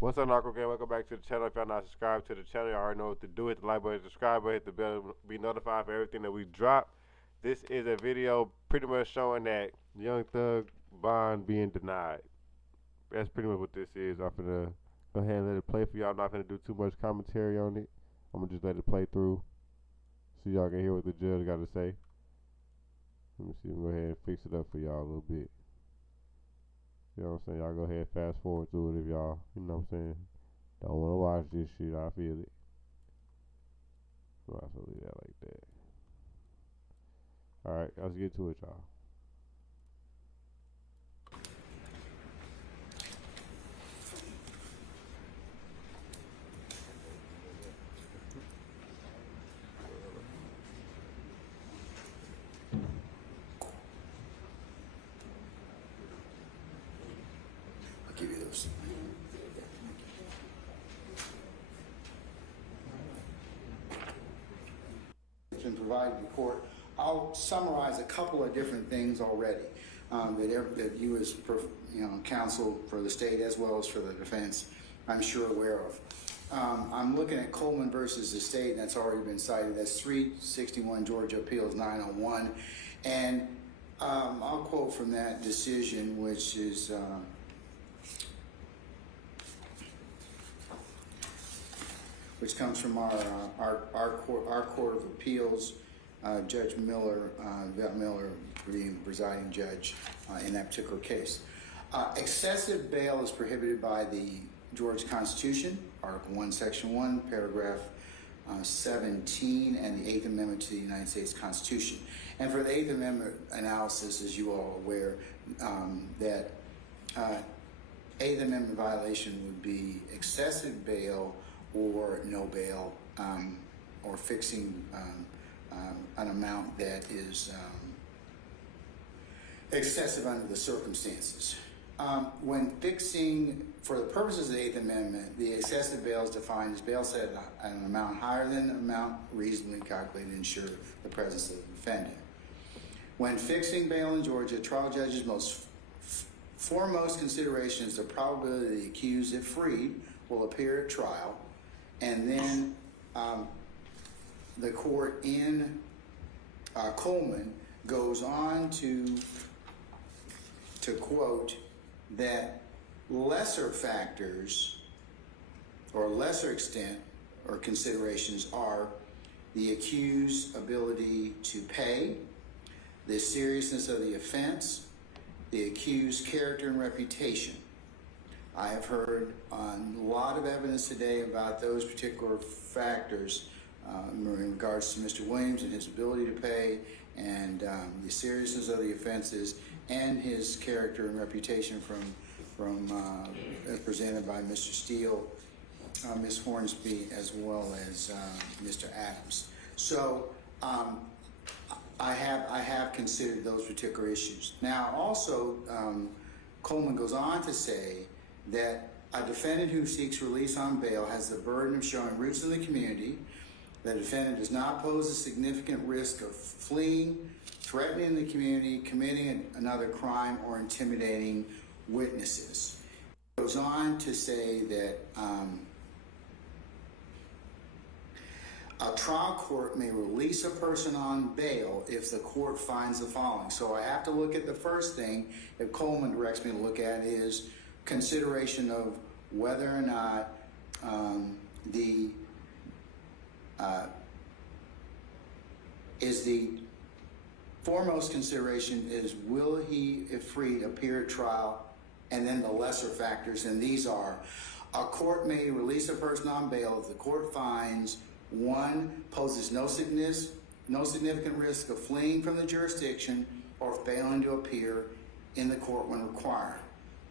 What's up, Narco Gang? Welcome back to the channel. If y'all not subscribed to the channel, you already know what to do. Hit the like button, subscribe button, hit the bell to be notified for everything that we drop. This is a video pretty much showing that Young Thug bond being denied. That's pretty much what this is. I'm gonna go ahead and let it play for y'all. I'm not gonna do too much commentary on it. I'm gonna just let it play through so y'all can hear what the judge got to say. Let me see. I'm gonna go ahead and fix it up for y'all a little bit. You know what I'm saying? Y'all go ahead and fast forward through it if y'all, you know what I'm saying, don't want to watch this shit. I feel it. Might as well leave that like that. Alright, let's get to it, y'all. I'll give you those. It's been provided to the court. I'll summarize a couple of different things already that you as counsel for the state as well as for the defense, I'm sure aware of. I'm looking at Coleman versus the state, and that's already been cited. That's 361 Georgia Appeals 901. And I'll quote from that decision, which is which comes from our court of appeals, Judge Miller, Vet Miller, being presiding judge in that particular case. Excessive bail is prohibited by the Georgia Constitution, Article 1, Section 1, Paragraph 17, and the 8th Amendment to the United States Constitution. And for the 8th Amendment analysis, as you all are aware, that 8th Amendment violation would be excessive bail or no bail, or fixing an amount that is excessive under the circumstances. When fixing, for the purposes of the 8th Amendment, the excessive bail is defined as bail set at an amount higher than the amount reasonably calculated to ensure the presence of the defendant. When fixing bail in Georgia, trial judges' foremost consideration is the probability the accused, if freed, will appear at trial, and then the court in Coleman goes on to quote that lesser factors or lesser extent or considerations are the accused's ability to pay, the seriousness of the offense, the accused's character and reputation. I have heard a lot of evidence today about those particular factors in regards to Mr. Williams and his ability to pay, and the seriousness of the offenses, and his character and reputation from as presented by Mr. Steele, Ms. Hornsby, as well as Mr. Adams. So I have considered those particular issues. Now, also, Coleman goes on to say that a defendant who seeks release on bail has the burden of showing roots in the community. The defendant does not pose a significant risk of fleeing, threatening the community, committing another crime, or intimidating witnesses. He goes on to say that a trial court may release a person on bail if the court finds the following. So I have to look at the first thing that Coleman directs me to look at is consideration of whether or not the foremost consideration is will he, if freed, appear at trial, and then the lesser factors, and these are: a court may release a person on bail if the court finds 1, poses no significant risk of fleeing from the jurisdiction or failing to appear in the court when required.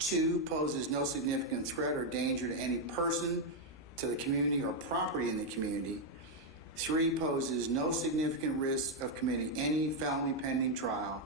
2, poses no significant threat or danger to any person, to the community, or property in the community. 3, poses no significant risk of committing any felony pending trial,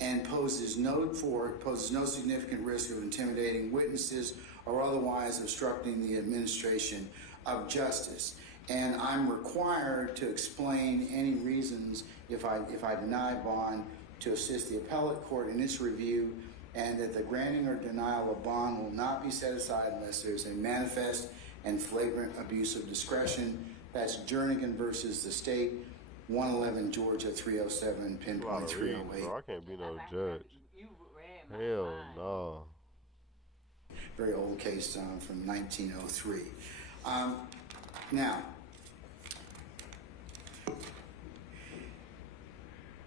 and poses no significant risk of intimidating witnesses or otherwise obstructing the administration of justice. And I'm required to explain any reasons if I deny bond to assist the appellate court in its review and that the granting or denial of bond will not be set aside unless there's a manifest and flagrant abuse of discretion. That's Jernigan versus the state, 111 Georgia 307 pinpoint 308. Bro, I can't be no judge. Hell no. Very old case from 1903. Now,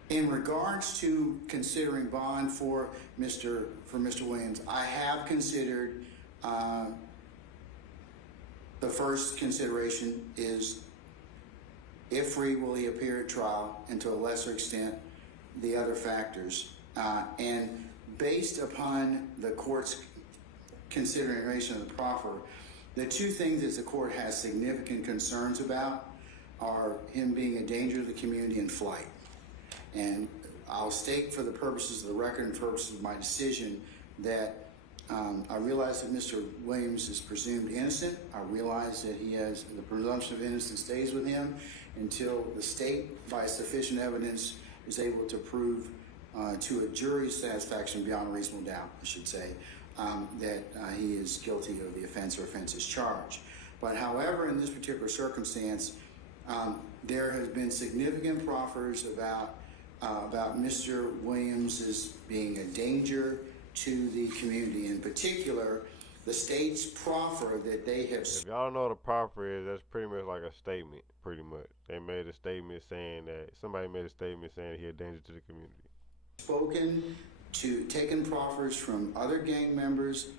in regards to considering bond for Mr. Williams, I have considered the first consideration is if free, will he appear at trial, and to a lesser extent, the other factors. And based upon the court's consideration of the proffer, the two things that the court has significant concerns about are him being a danger to the community and flight. And I'll state for the purposes of the record and purposes of my decision that I realize that Mr. Williams is presumed innocent. I realize that he has the presumption of innocence stays with him until the state, by sufficient evidence, is able to prove to a jury's satisfaction beyond a reasonable doubt, I should say, that he is guilty of the offense or offenses charged. But however, in this particular circumstance, there has been significant proffers about Mr. Williams as being a danger to the community. In particular, the state's proffer that they have... If y'all don't know what a proffer is, that's pretty much like a statement, pretty much. They made a statement saying that, somebody made a statement saying he's a danger to the community. Spoken to, taken proffers from other gang members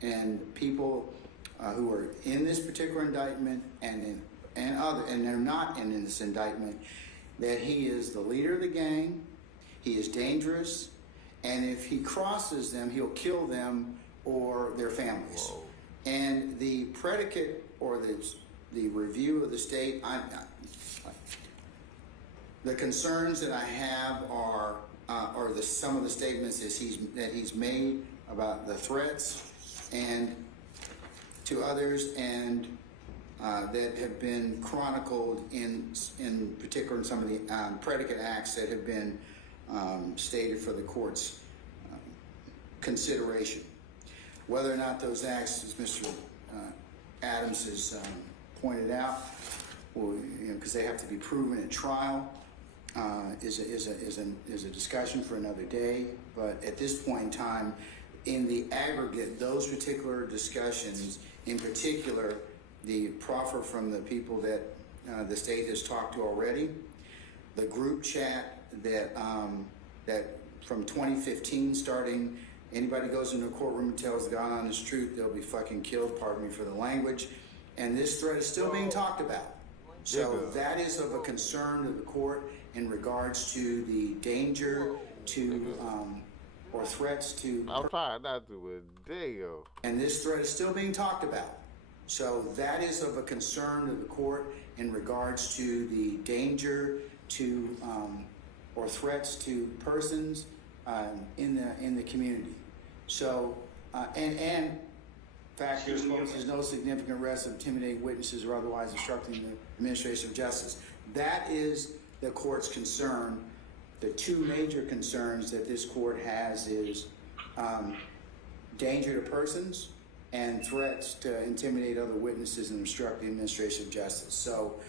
and people who are in this particular indictment and they're not in this indictment, that he is the leader of the gang, he is dangerous, and if he crosses them, he'll kill them or their families. Whoa. And the predicate or the review of the state, the concerns that I have are some of the statements that he's made about the threats and to others, and that have been chronicled in particular in some of the predicate acts that have been stated for the court's consideration. Whether or not those acts, as Mr. Adams has pointed out, or because they have to be proven at trial, is a discussion for another day. But at this point in time, in the aggregate, those particular discussions, in particular, the proffer from the people that the state has talked to already, the group chat that from 2015 starting, anybody goes into a courtroom and tells God honest truth, they'll be fucking killed, pardon me for the language, and this threat is still being talked about. So that is of a concern to the court in regards to the danger to or threats to... I'm trying not to, but damn. And this threat is still being talked about. So that is of a concern to the court in regards to the danger to or threats to persons in the community. So and factors poses no significant arrest of intimidating witnesses or otherwise obstructing the administration of justice. That is the court's concern. The two major concerns that this court has is danger to persons and threats to intimidate other witnesses and obstruct the administration of justice. So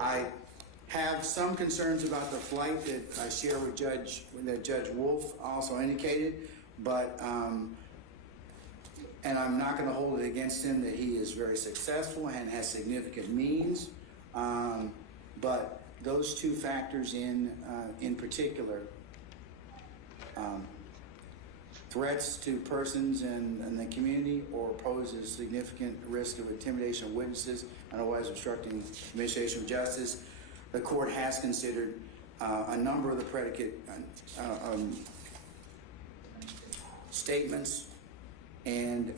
I have some concerns about the flight that I share with Judge Wolf also indicated, but and I'm not going to hold it against him that he is very successful and has significant means, but those two factors in particular, threats to persons in the community or poses significant risk of intimidation of witnesses, otherwise obstructing administration of justice. The court has considered a number of the predicate statements, and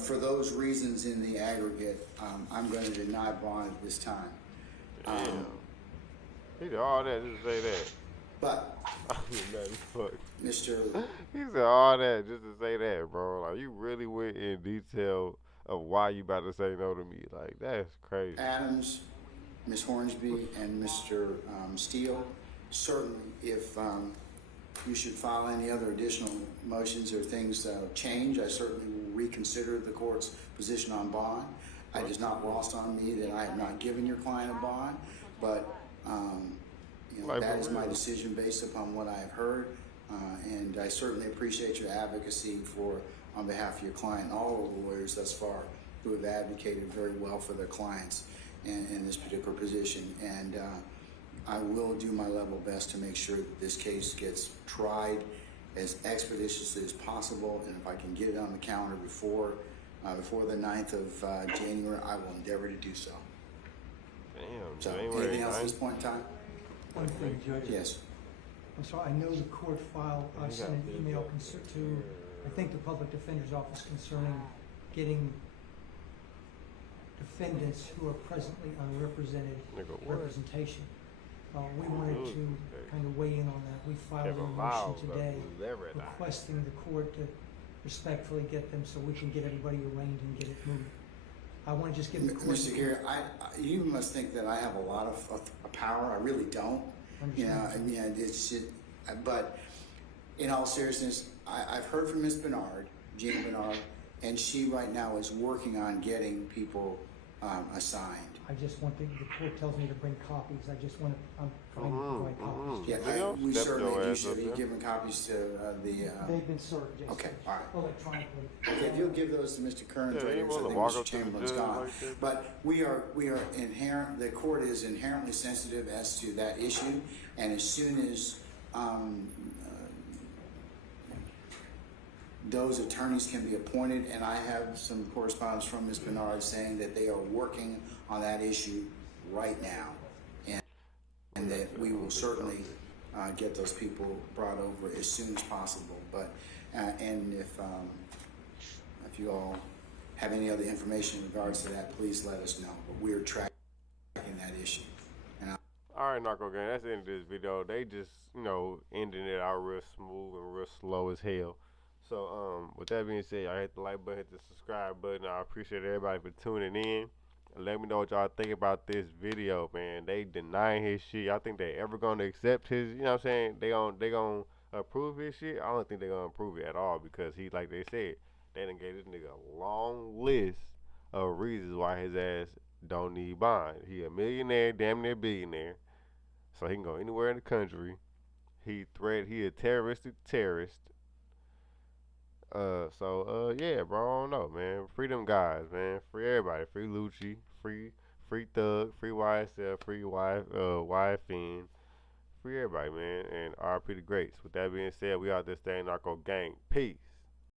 for those reasons in the aggregate, I'm going to deny bond at this time. He did all that just to say that. But, Mr. He said all that just to say that, bro. Like, you really went in detail of why you about to say no to me. Like, that's crazy. Adams, Ms. Hornsby, and Mr. Steele certainly, if you should file any other additional motions or things change, I certainly will reconsider the court's position on bond. It is not lost on me that I have not given your client a bond, but that is my decision based upon what I have heard, and I certainly appreciate your advocacy on behalf of your client, all of the lawyers thus far who have advocated very well for their clients in this particular position, and I will do my level best to make sure that this case gets tried as expeditiously as possible, and if I can get it on the calendar before the 9th of January, I will endeavor to do so. Damn. So, January anything else at 9th? this point in time? One thing, Judge. Yes. I'm sorry, I know the court filed, I sent an email to, I think, the Public Defender's Office concerning getting defendants who are presently unrepresented Nigga, what? representation. We wanted to Okay. kind of weigh in on that. We filed a Kevin motion Miles, today never died. requesting the court to respectfully get them so we can get everybody arraigned and get it moving. I want to just give the court. Mr. Gary, you must think that I have a lot of power. I really don't. You know, I mean, but in all seriousness, I've heard from Ms. Bernard, Gina Bernard, and she right now is working on getting people assigned. I just want the court tells me to bring copies. I just want to, I'm trying to provide copies. Yeah, we Step certainly your you ass should up be there. giving copies to the. They've been served, yes. Okay, all right. Electronically. Okay, if you'll give those to Mr. Kearns, Yeah, right you here, 'cause I wanna think walk Mr. up to the Chamberlain's judge gone. like that? But we are inherent. The court is inherently sensitive as to that issue, and as soon as those attorneys can be appointed, and I have some correspondence from Ms. Bernard saying that they are working on that issue right now, and that we will certainly get those people brought over as soon as possible. But and if you all have any other information in regards to that, please let us know. But we are tracking that issue. And Alright, Narco Gang, that's the end of this video. They just, ending it out real smooth and real slow as hell. So, with that being said, y'all hit the like button, hit the subscribe button. I appreciate everybody for tuning in. And let me know what y'all think about this video, man. They denying his shit. Y'all think they ever gonna accept his, you know what I'm saying? They gonna approve his shit? I don't think they gonna approve it at all, because he, like they said, they done gave this nigga a long list of reasons why his ass don't need bond. He a millionaire, damn near billionaire, so he can go anywhere in the country. He a terroristic terrorist. Yeah, bro, I don't know, man. Free them guys, man. Free everybody. Free Lucci. Free Thug. Free YSL. Free YFN. Free everybody, man. And RP the greats. With that being said, we out this thing, Narco Gang. Peace.